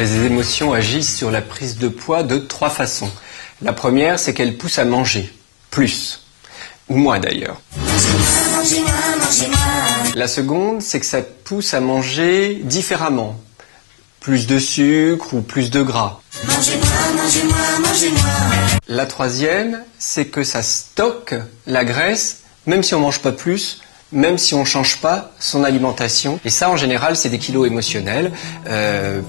Les émotions agissent sur la prise de poids de 3 façons. La première, c'est qu'elles poussent à manger, plus, ou moins d'ailleurs. La seconde, c'est que ça pousse à manger différemment, plus de sucre ou plus de gras. La troisième, c'est que ça stocke la graisse, même si on ne mange pas plus, même si on ne change pas son alimentation. Et ça, en général, c'est des kilos émotionnels.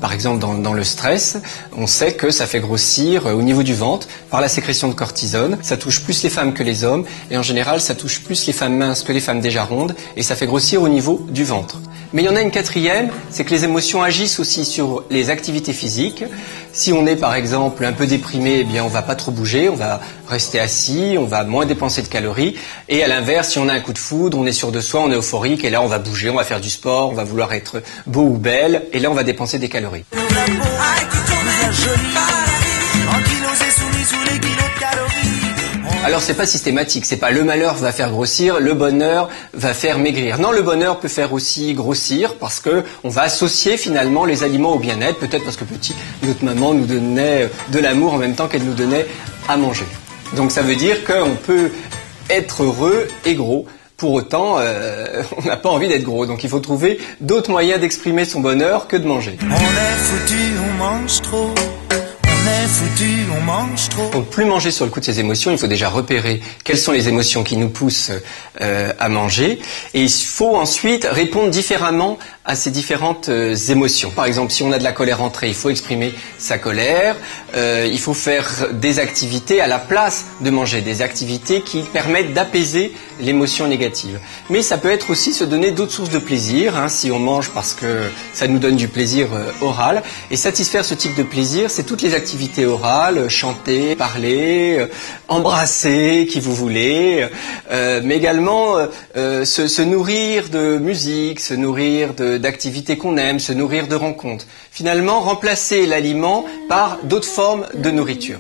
Par exemple, dans le stress, on sait que ça fait grossir au niveau du ventre par la sécrétion de cortisone. Ça touche plus les femmes que les hommes. Et en général, ça touche plus les femmes minces que les femmes déjà rondes. Et ça fait grossir au niveau du ventre. Mais il y en a une quatrième, c'est que les émotions agissent aussi sur les activités physiques. Si on est par exemple un peu déprimé, eh bien on va pas trop bouger, on va rester assis, on va moins dépenser de calories. Et à l'inverse, si on a un coup de foudre, on est sûr de soi, on est euphorique, et là on va bouger, on va faire du sport, on va vouloir être beau ou belle, et là on va dépenser des calories. Alors c'est pas systématique, c'est pas le malheur va faire grossir, le bonheur va faire maigrir. Non, le bonheur peut faire aussi grossir parce que on va associer finalement les aliments au bien-être, peut-être parce que petit, notre maman nous donnait de l'amour en même temps qu'elle nous donnait à manger. Donc ça veut dire qu'on peut être heureux et gros. Pour autant, on n'a pas envie d'être gros, donc il faut trouver d'autres moyens d'exprimer son bonheur que de manger. On est foutu, on mange trop. On mange trop. Pour ne plus manger sur le coup de ses émotions, il faut déjà repérer quelles sont les émotions qui nous poussent à manger. Et il faut ensuite répondre différemment à ces différentes émotions. Par exemple, si on a de la colère entrée, il faut exprimer sa colère. Il faut faire des activités à la place de manger, des activités qui permettent d'apaiser l'émotion négative. Mais ça peut être aussi se donner d'autres sources de plaisir, si on mange parce que ça nous donne du plaisir oral. Et satisfaire ce type de plaisir, c'est toutes les activités orales, chanter, parler, embrasser qui vous voulez, mais également se nourrir de musique, se nourrir d'activités qu'on aime, se nourrir de rencontres. Finalement, remplacer l'aliment par d'autres formes de nourriture.